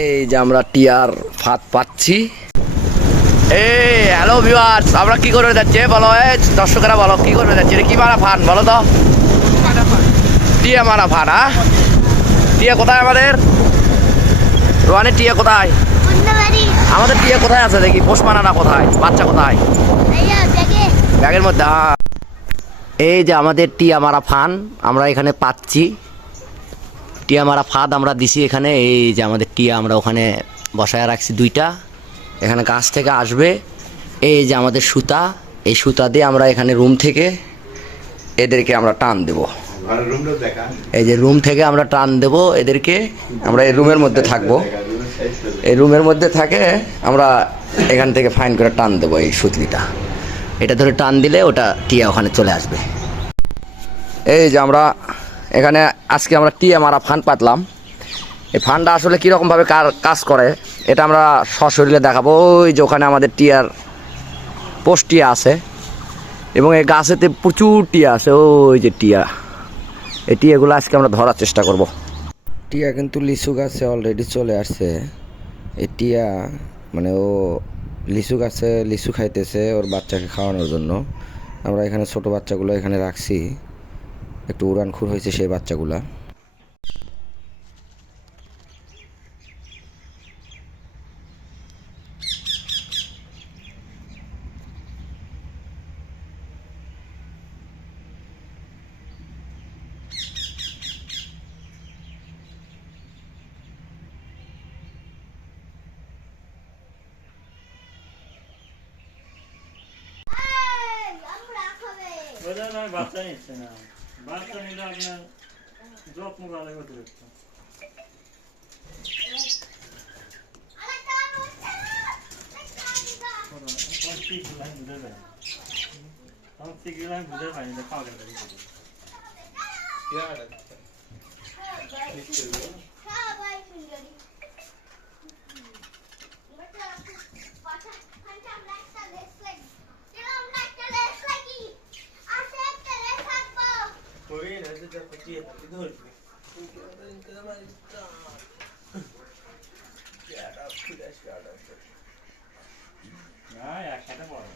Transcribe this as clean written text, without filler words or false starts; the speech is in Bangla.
এই যে আমরা টিয়ার ফাঁদ পাচ্ছি। এই হ্যালো ভিউয়ার্স, আমরা কি করে যাচ্ছি বলো, দর্শকেরা বলো কি করে যাচ্ছি, কি মারা ফান বলো তো? টিয়া মারা ফান। হ্যাঁ, টিয়া কোথায় আমাদের? রোহানি টিয়া কোথায়? আমাদের টিয়া কোথায় আছে দেখি? পোষ মানা না কোথায়? বাচ্চা কোথায়? ব্যাগের মধ্যে। হ্যাঁ, এই যে আমাদের টিয়া মারা ফান আমরা এখানে পাচ্ছি। টিয়া মারা ফাঁদ আমরা দিছি এখানে। এই যে আমাদের টিয়া আমরা ওখানে বসায় রাখছি দুইটা, এখানে গাছ থেকে আসবে। এই যে আমাদের সুতা, এই সুতা দিয়ে আমরা এখানে রুম থেকে এদেরকে আমরা টান দেব। এই যে রুম থেকে আমরা টান দেব এদেরকে। আমরা এই রুমের মধ্যে থাকবো, এই রুমের মধ্যে থাকে আমরা এখান থেকে ফাইন করে টান দেবো। এই সুতলিটা এটা ধরে টান দিলে ওটা টিয়া ওখানে চলে আসবে। এই যে আমরা এখানে আজকে আমরা টিয়া মারা ফান পাতলাম। এই ফানটা আসলে কীরকমভাবে কাজ করে এটা আমরা সশরীরে দেখাবো। ওই যে ওখানে আমাদের টিয়ার পোস্ট টিয়া আছে এবং এই গাছেতে প্রচুর টিয়া আছে। ওই যে টিয়া, এই টিয়াগুলো আজকে আমরা ধরার চেষ্টা করব। টিয়া কিন্তু লিচু গাছে অলরেডি চলে আসছে। এই টিয়া মানে ও লিচু গাছে লিচু খাইতেছে ওর বাচ্চাকে খাওয়ানোর জন্য। আমরা এখানে ছোট বাচ্চাগুলো এখানে রাখছি, একটু উড়ানখুর হয়েছে সেই বাচ্চাগুলা। বাচ্চা নিচ্ছে না, বাচ্চা নিলে আপনার যত্ন করা লাগবে অতিরিক্ত। বুঝে পাইনি খাওয়া একসাথে পড়ো।